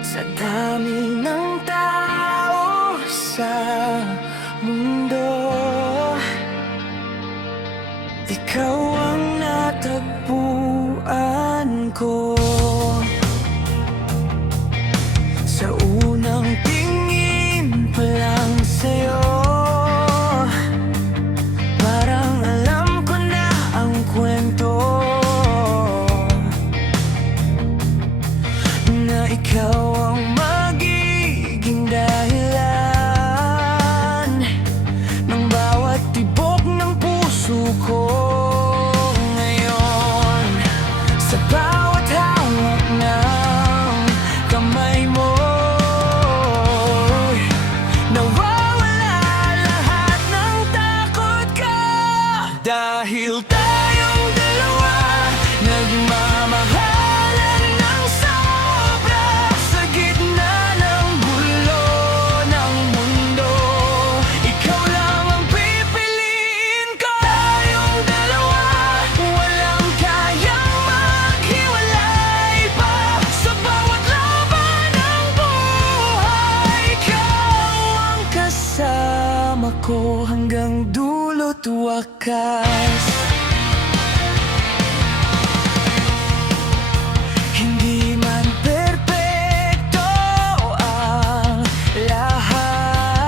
Sa dami ng tao sa mundo, ikaw ang natagpuan ko. Sa unang tingin pa lang sa'yo, parang alam ko na ang kwento, na ikaw ang magiging dahilan ng bawat tibok ng puso ko ngayon. Sa bawat hawak ng kamay mo, nawawala lahat ng takot ko. Dahil tayong dalawa nagmamahalan ng sobra, sa gitna ng gulo ng mundo, ikaw lang ang pipiliin ko. Tayong dalawa, walang kayang maghiwalay pa. Sa bawat laban ng buhay, ikaw ang kasama ko hanggang dulo't wakas. Hindi man perpekto ang lahat,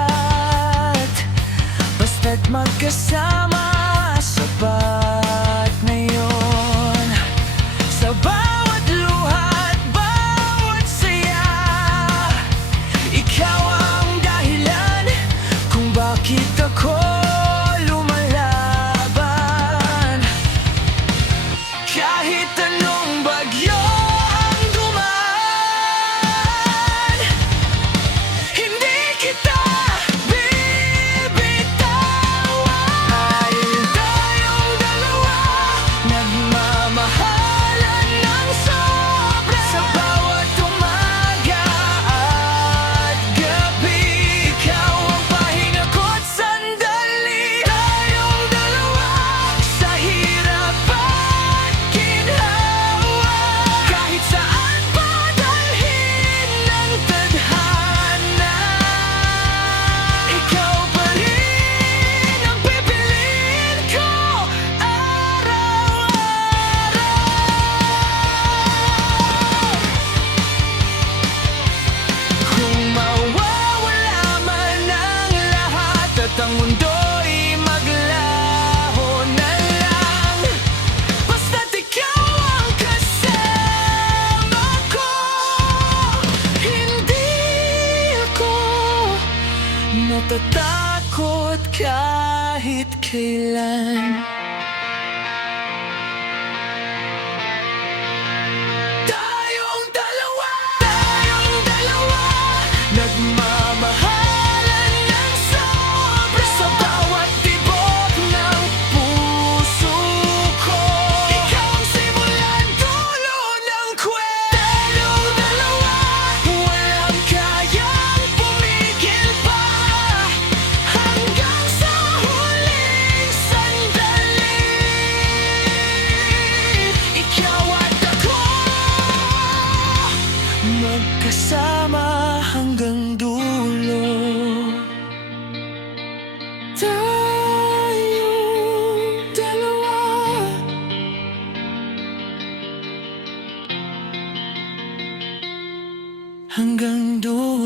basta't magkasama sapat na yun. Sa bawat luha at bawat saya, ikaw ang dahilan kung bakit ako lumalaban. Kahit anong bagyo ang dumaan, hindi kita bibitawan. Dahil tayong dalawa nagmamahalan ng sobra, sa bawat umaga at gabi, ikaw ang pahinga ko't sandali. Tayong dalawa sa hirap at ginhawa, kahit saan pa dalhin ng tadhana, ikaw pa rin ang pipiliin ko araw-araw. Kung mawawala man ang lahat at ang mundo'y maglaho na lang, basta't ikaw ang kasama ko, hindi ako natatakot kahit kailan. Tayong dalawa nagmamahalan ng sobra, sa bawat tibok ng puso ko, ikaw ang simula't dulo ng kwento. Tayong dalawa, walang kayang pumigil pa, hanggang sa huling sandali, ikaw at ako magkasama hanggang dulo. Tayong dalawa hanggang dulo.